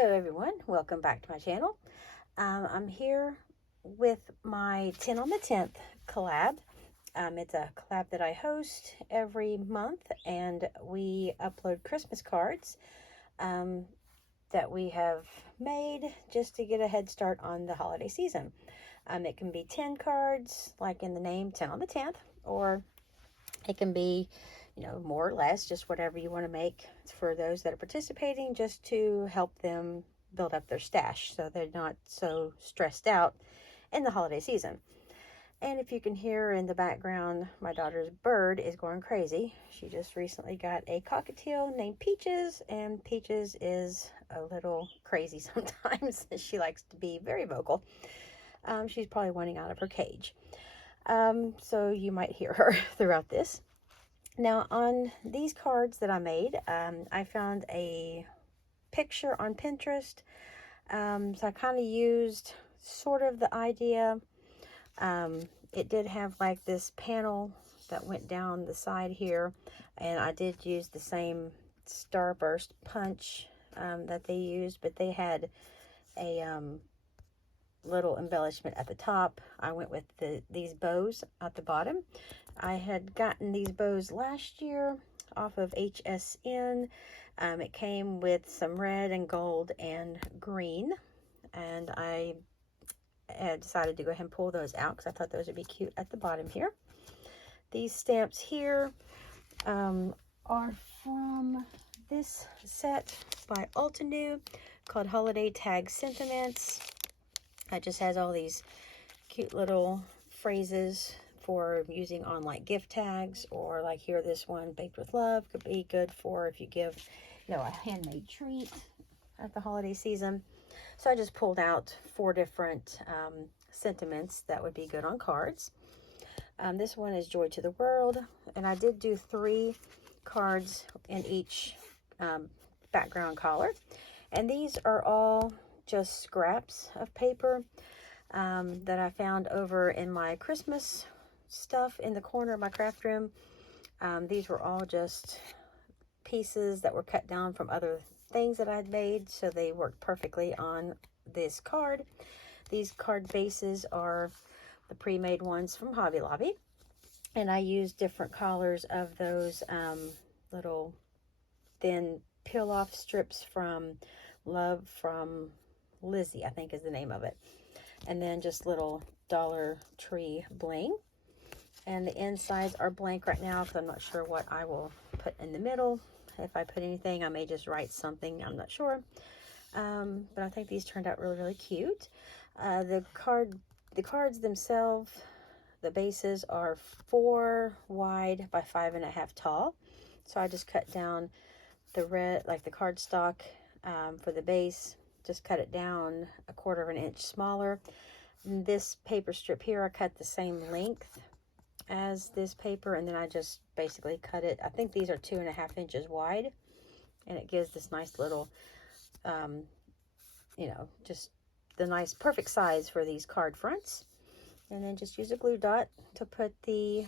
Hello everyone, welcome back to my channel. I'm here with my 10 on the 10th collab. It's a collab that I host every month, and we upload Christmas cards that we have made just to get a head start on the holiday season. It can be 10 cards, like in the name, 10 on the 10th, or it can be, more or less, just whatever you want to make. It's for those that are participating, just to help them build up their stash so they're not so stressed out in the holiday season. And if you can hear in the background, my daughter's bird is going crazy. She just recently got a cockatiel named Peaches, and Peaches is a little crazy sometimes. She likes to be very vocal. She's probably wanting out of her cage. So you might hear her throughout this. Now, on these cards that I made, I found a picture on Pinterest. So I kind of used sort of the idea. It did have like this panel that went down the side here, and I did use the same starburst punch that they used, but they had a little embellishment at the top. I went with these bows at the bottom. I had gotten these bows last year off of HSN. It came with some red and gold and green, and I had decided to go ahead and pull those out because I thought those would be cute at the bottom here. These stamps here are from this set by Altenew called Holiday Tag Sentiments. It just has all these cute little phrases for using on like gift tags, or like here, this one, Baked with Love, could be good for if you give, a handmade treat at the holiday season. So I just pulled out 4 different sentiments that would be good on cards. This one is Joy to the World, and I did do 3 cards in each background color, and these are all just scraps of paper that I found over in my Christmas stuff in the corner of my craft room. These were all just pieces that were cut down from other things that I'd made, so they worked perfectly on this card. These card bases are the pre-made ones from Hobby Lobby, and I used different colors of those little thin peel-off strips from Love from Lizzie, I think is the name of it. And then just little Dollar Tree bling. And the insides are blank right now because I'm not sure what I will put in the middle. If I put anything, I may just write something. I'm not sure. But I think these turned out really, really cute. The cards themselves, the bases are 4 wide by 5.5 tall. So I just cut down the red, like the cardstock for the base. Just cut it down 1/4 inch smaller. And this paper strip here, I cut the same length as this paper, and then I just basically cut it. I think these are 2.5 inches wide, and it gives this nice little, just the nice perfect size for these card fronts. And then just use a glue dot to put the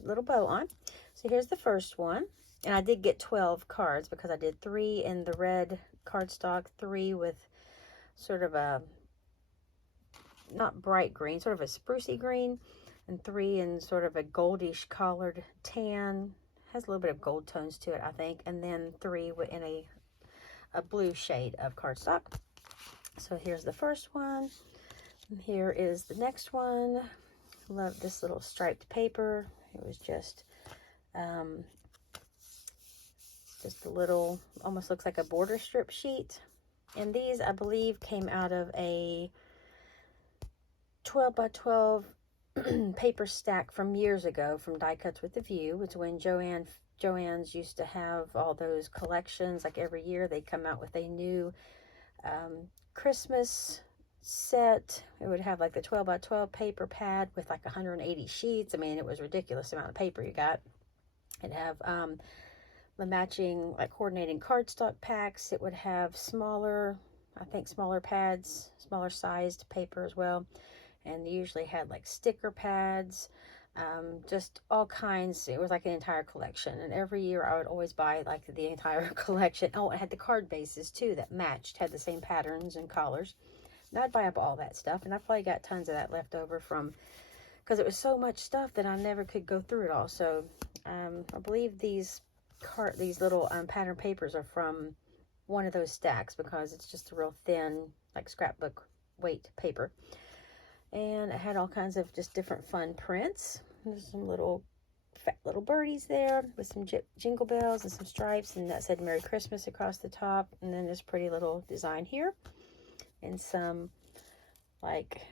little bow on. So here's the first one, and I did get 12 cards because I did 3 in the red cardstock, 3 with sort of a not bright green, sort of a sprucey green, and 3 in sort of a goldish collared tan. Has a little bit of gold tones to it, I think. And then 3 in a blue shade of cardstock. So here's the first one. And here is the next one. Love this little striped paper. It was just a little, almost looks like a border strip sheet. And these, I believe, came out of a 12 by 12 paper stack from years ago from Die Cuts with the View. It's when Joann's used to have all those collections. Like every year they come out with a new Christmas set. It would have like the 12 by 12 paper pad with like 180 sheets. I mean, it was a ridiculous amount of paper you got. It'd have the matching, like, coordinating cardstock packs. It would have smaller, I think smaller pads, smaller sized paper as well. And they usually had like sticker pads, Just all kinds. It was like an entire collection, and every year I would always buy like the entire collection. Oh, it had the card bases too that matched, had the same patterns and collars. And I'd buy up all that stuff, and I probably got tons of that left over from, because it was so much stuff that I never could go through it all. So I believe these little pattern papers are from one of those stacks, because it's just a real thin, like scrapbook weight paper. And it had all kinds of just different fun prints. There's some little fat little birdies there with some jingle bells and some stripes, and that said Merry Christmas across the top. And then this pretty little design here, and some like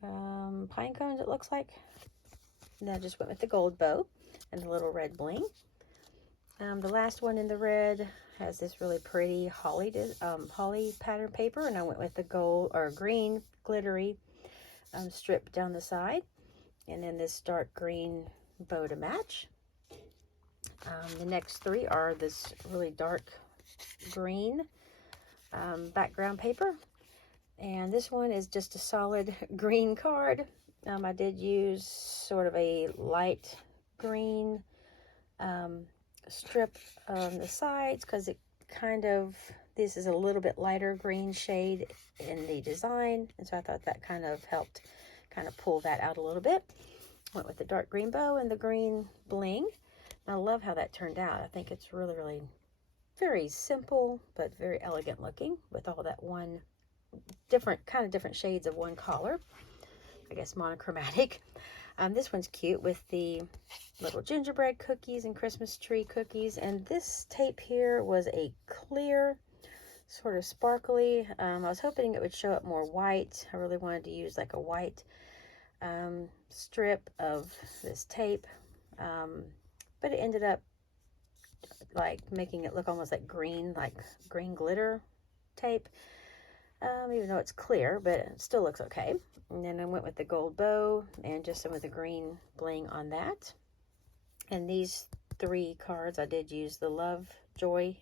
pine cones, it looks like. And I just went with the gold bow and the little red bling. The last one in the red has this really pretty holly pattern paper, and I went with the gold or green glittery strip down the side, and then this dark green bow to match. The next three are this really dark green background paper, and this one is just a solid green card. I did use sort of a light green strip on the sides, because it this is a little bit lighter green shade in the design, and so I thought that kind of helped pull that out a little bit. Went with the dark green bow and the green bling. I love how that turned out. I think it's really, really very simple, but very elegant looking, with all that one different shades of one color. I guess monochromatic. This one's cute with the little gingerbread cookies and Christmas tree cookies. And this tape here was a clear, sort of sparkly. I was hoping it would show up more white. I really wanted to use like a white strip of this tape. But it ended up like making it look almost like green glitter tape. Even though it's clear, but it still looks okay. And then I went with the gold bow and just some of the green bling on that. And these three cards, I did use the joy,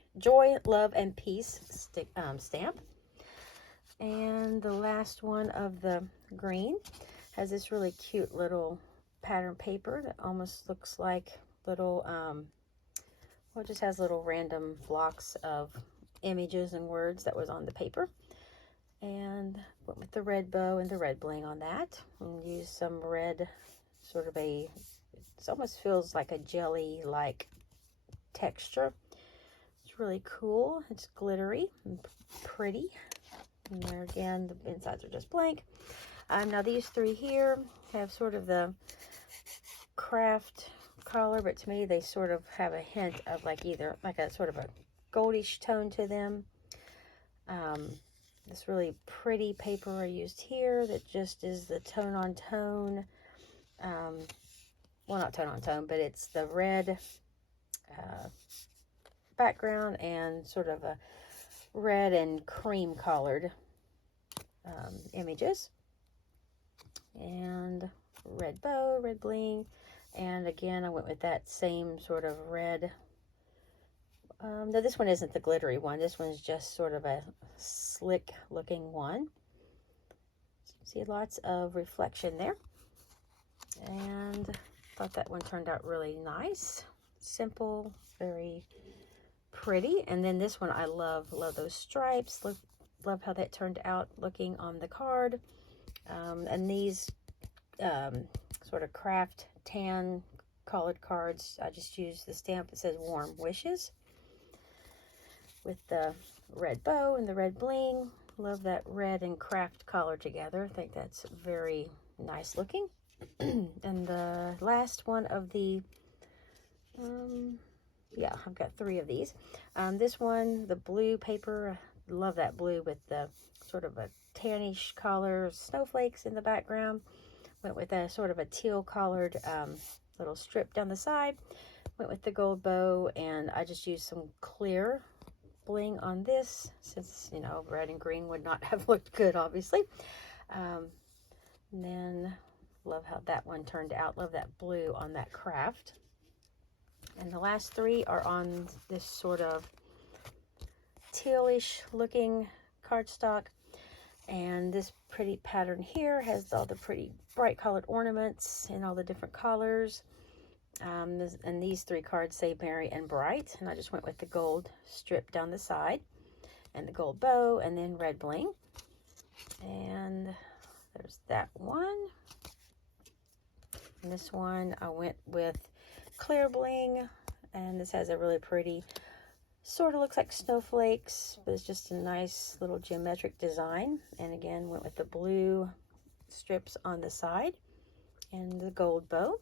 love, and peace stamp. And the last one of the green has this really cute little pattern paper that almost looks like little, it just has little random blocks of images and words that was on the paper. And went with the red bow and the red bling on that, and used some red, sort of it almost feels like a jelly-like texture. It's really cool. It's glittery and pretty. And there again, the insides are just blank. Now these three here have sort of the craft color, but to me they sort of have a hint of either a sort of a goldish tone to them. This really pretty paper I used here that just is the tone on tone. Well, not tone on tone, but it's the red background and sort of a red and cream colored images. And red bow, red bling. And again, I went with that same sort of red. No, this one isn't the glittery one. This one's just sort of a slick looking one. See lots of reflection there. And thought that one turned out really nice. Simple, very pretty. And then this one, I love those stripes. Love how that turned out looking on the card. And these sort of craft tan colored cards, I just used the stamp that says Warm Wishes with the red bow and the red bling. Love that red and craft color together. I think that's very nice looking. And the last one of the yeah, I've got three of these. This one, the blue paper, I love that blue with the sort of a tannish color, snowflakes in the background. Went with a sort of a teal colored little strip down the side. Went with the gold bow, and I just used some clear bling on this, since, you know, red and green would not have looked good, obviously. And then love how that one turned out. Love that blue on that craft. And the last three are on this sort of tealish looking cardstock. And this pretty pattern here has all the pretty bright colored ornaments in all the different colors. And these 3 cards say Merry and Bright, and I just went with the gold strip down the side and the gold bow and then red bling. And there's that one. And this one I went with clear bling, and this has a really pretty, sort of looks like snowflakes, but it's just a nice little geometric design. And again, went with the blue strips on the side and the gold bow.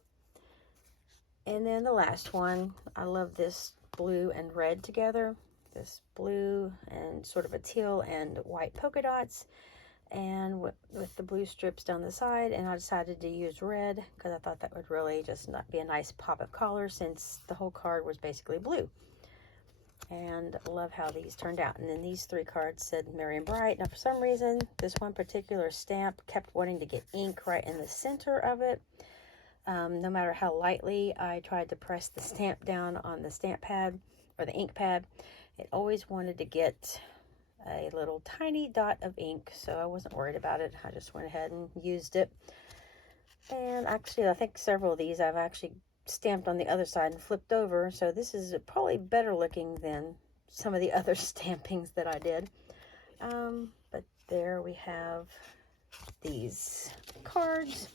And then the last one, I love this blue and red together. This blue and sort of a teal and white polka dots, and with the blue strips down the side. And I decided to use red because I thought that would really just not be a nice pop of color, since the whole card was basically blue. And I love how these turned out. And then these 3 cards said Merry and Bright. Now for some reason, this one particular stamp kept wanting to get ink right in the center of it. No matter how lightly I tried to press the stamp down on the stamp pad or the ink pad, it always wanted to get a little tiny dot of ink. So I wasn't worried about it. I just went ahead and used it. And actually, I think several of these I've actually stamped on the other side and flipped over. So this is probably better looking than some of the other stampings that I did. But there we have these cards.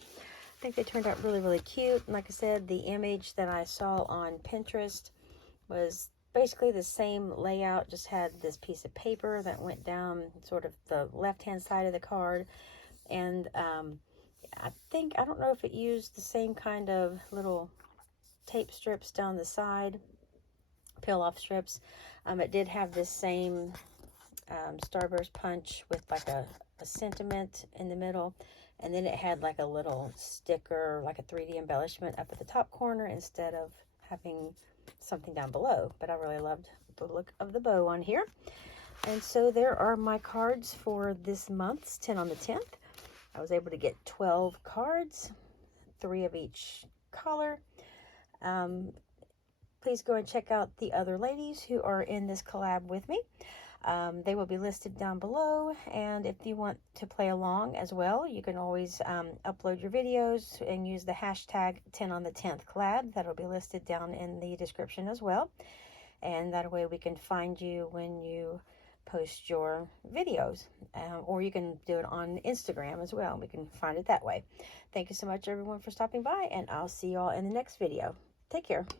I think they turned out really, really cute. And like I said, the image that I saw on Pinterest was basically the same layout, just had this piece of paper that went down sort of the left-hand side of the card. And I don't know if it used the same kind of little tape strips down the side, peel-off strips. It did have this same starburst punch with like a sentiment in the middle. And then it had like a little sticker, like a 3D embellishment up at the top corner instead of having something down below. But I really loved the look of the bow on here. And so there are my cards for this month's 10 on the 10th. I was able to get 12 cards, 3 of each color. Please go and check out the other ladies who are in this collab with me. They will be listed down below, and if you want to play along as well, you can always upload your videos and use the hashtag 10 on the 10th collab. That'll be listed down in the description as well, and that way we can find you when you post your videos, or you can do it on Instagram as well. We can find it that way. Thank you so much everyone for stopping by, and I'll see you all in the next video. Take care.